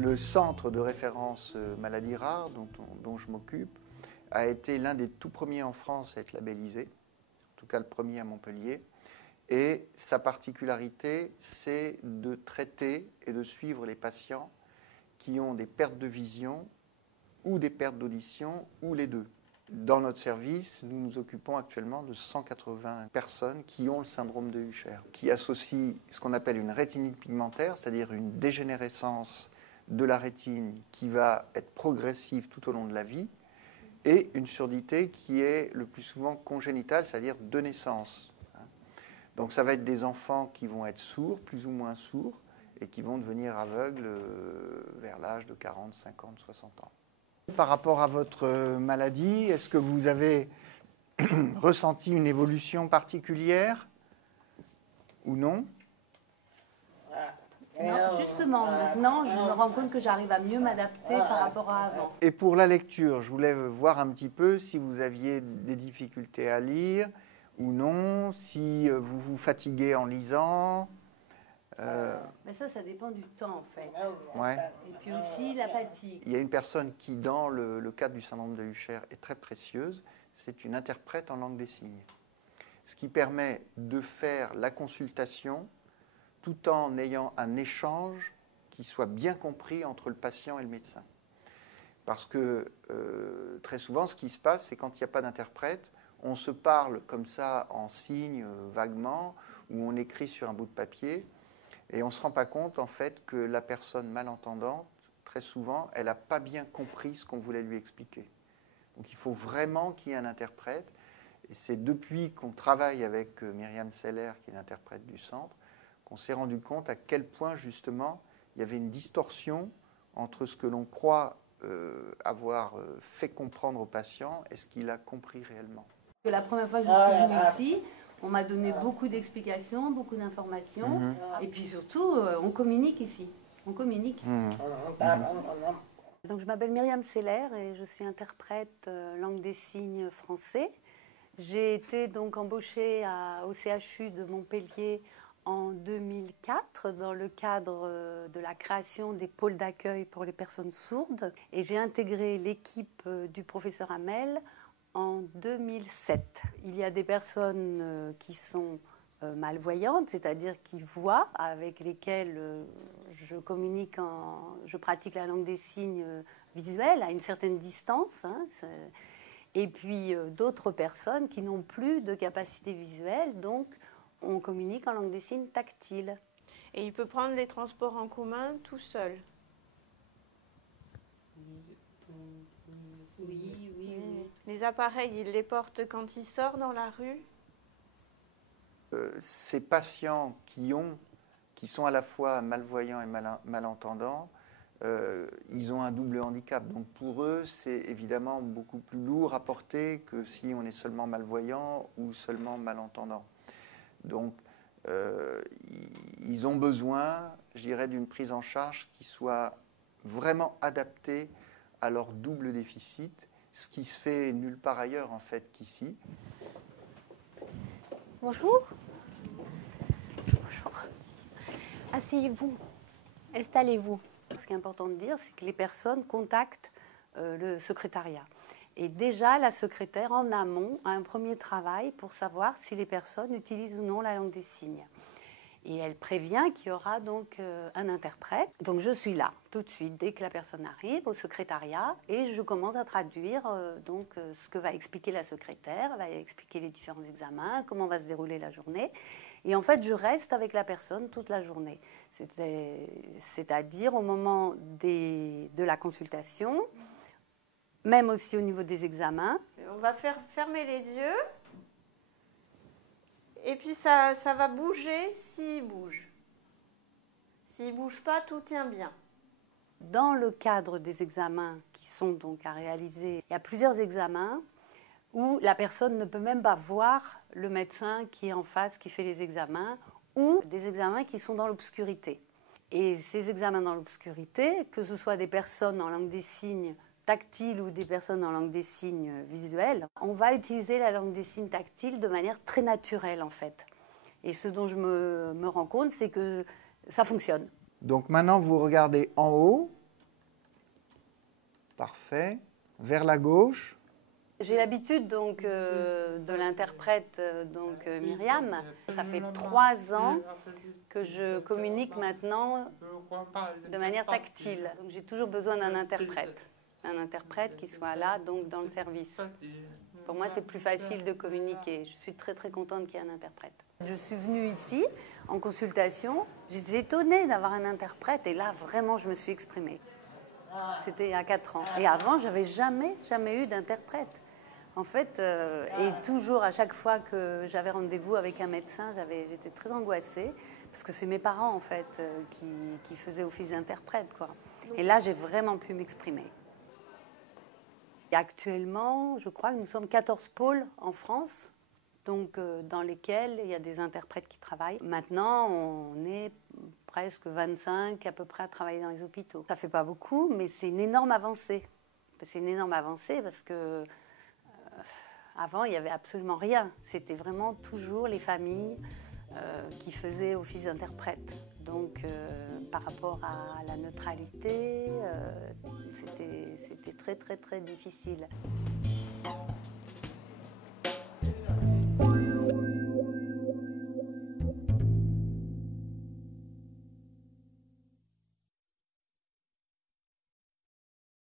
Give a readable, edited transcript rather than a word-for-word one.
Le centre de référence maladies rares dont je m'occupe a été l'un des tout premiers en France à être labellisé, en tout cas le premier à Montpellier. Et sa particularité, c'est de traiter et de suivre les patients qui ont des pertes de vision ou des pertes d'audition ou les deux. Dans notre service, nous nous occupons actuellement de 180 personnes qui ont le syndrome de Usher, qui associe ce qu'on appelle une rétinite pigmentaire, c'est-à-dire une dégénérescence de la rétine qui va être progressive tout au long de la vie, et une surdité qui est le plus souvent congénitale, c'est-à-dire de naissance. Donc ça va être des enfants qui vont être sourds, plus ou moins sourds, et qui vont devenir aveugles vers l'âge de 40, 50, 60 ans. Par rapport à votre maladie, est-ce que vous avez ressenti une évolution particulière ou non? Non, justement, maintenant, je me rends compte que j'arrive à mieux m'adapter par rapport à avant. Et pour la lecture, je voulais voir un petit peu si vous aviez des difficultés à lire ou non, si vous vous fatiguez en lisant. Mais ça dépend du temps, en fait. Ouais. Et puis aussi la fatigue. Il y a une personne qui, dans le cadre du syndrome de Usher, est très précieuse. C'est une interprète en langue des signes. Ce qui permet de faire la consultation tout en ayant un échange qui soit bien compris entre le patient et le médecin. Parce que très souvent, ce qui se passe, c'est quand il n'y a pas d'interprète, on se parle comme ça en signes vaguement, ou on écrit sur un bout de papier, et on ne se rend pas compte en fait que la personne malentendante, très souvent, elle n'a pas bien compris ce qu'on voulait lui expliquer. Donc il faut vraiment qu'il y ait un interprète, et c'est depuis qu'on travaille avec Myriam Seller, qui est l'interprète du centre, qu'on s'est rendu compte à quel point justement il y avait une distorsion entre ce que l'on croit avoir fait comprendre au patient et ce qu'il a compris réellement. La première fois que je suis venue ici, on m'a donné beaucoup d'explications, beaucoup d'informations, et puis surtout, on communique ici. On communique. Donc je m'appelle Myriam Seller et je suis interprète langue des signes français. J'ai été donc embauchée au CHU de Montpellier en 2004 dans le cadre de la création des pôles d'accueil pour les personnes sourdes, et j'ai intégré l'équipe du professeur Hamel en 2007. Il y a des personnes qui sont malvoyantes, c'est-à-dire qui voient, avec lesquelles je communique, je pratique la langue des signes visuelle à une certaine distance, hein, et puis d'autres personnes qui n'ont plus de capacité visuelle, donc on communique en langue des signes tactile. Et il peut prendre les transports en commun tout seul? Oui. Les appareils, il les porte quand il sort dans la rue? Ces patients qui sont à la fois malvoyants et malentendants, ils ont un double handicap. Donc pour eux, c'est évidemment beaucoup plus lourd à porter que si on est seulement malvoyant ou seulement malentendant. Donc ils ont besoin, je dirais, d'une prise en charge qui soit vraiment adaptée à leur double déficit, ce qui se fait nulle part ailleurs en fait qu'ici. Bonjour. Bonjour. Asseyez-vous. Installez-vous. Ce qui est important de dire, c'est que les personnes contactent le secrétariat. Et déjà, la secrétaire, en amont, a un premier travail pour savoir si les personnes utilisent ou non la langue des signes. Et elle prévient qu'il y aura donc un interprète. Donc je suis là tout de suite, dès que la personne arrive au secrétariat, et je commence à traduire ce que va expliquer la secrétaire, va expliquer les différents examens, comment va se dérouler la journée. Et en fait, je reste avec la personne toute la journée. C'est-à-dire au moment de la consultation, même aussi au niveau des examens. On va faire fermer les yeux. Et puis ça va bouger s'il bouge. S'il ne bouge pas, tout tient bien. Dans le cadre des examens qui sont donc à réaliser, il y a plusieurs examens où la personne ne peut même pas voir le médecin qui est en face, qui fait les examens, ou des examens qui sont dans l'obscurité. Et ces examens dans l'obscurité, que ce soit des personnes en langue des signes tactile ou des personnes en langue des signes visuelle, on va utiliser la langue des signes tactile de manière très naturelle en fait. Et ce dont je me rends compte, c'est que ça fonctionne. Donc maintenant, vous regardez en haut Parfait. Vers la gauche. J'ai l'habitude donc de l'interprète Myriam. Ça fait 3 ans que je communique maintenant de manière tactile. Donc j'ai toujours besoin d'un interprète qui soit là donc dans le service. Pour moi, c'est plus facile de communiquer. Je suis très très contente qu'il y ait un interprète. Je suis venue ici en consultation. J'étais étonnée d'avoir un interprète et là vraiment je me suis exprimée. C'était il y a 4 ans. Et avant, j'avais jamais eu d'interprète. En fait, et toujours à chaque fois que j'avais rendez-vous avec un médecin, j'étais très angoissée parce que c'est mes parents en fait qui faisaient office d'interprète, quoi. Et là, j'ai vraiment pu m'exprimer. Et actuellement, je crois que nous sommes 14 pôles en France, donc dans lesquels il y a des interprètes qui travaillent. Maintenant, on est presque 25 à peu près à travailler dans les hôpitaux. Ça ne fait pas beaucoup, mais c'est une énorme avancée. C'est une énorme avancée parce que avant, il n'y avait absolument rien. C'était vraiment toujours les familles qui faisaient office d'interprète. Donc, par rapport à la neutralité, c'était très, très, très difficile.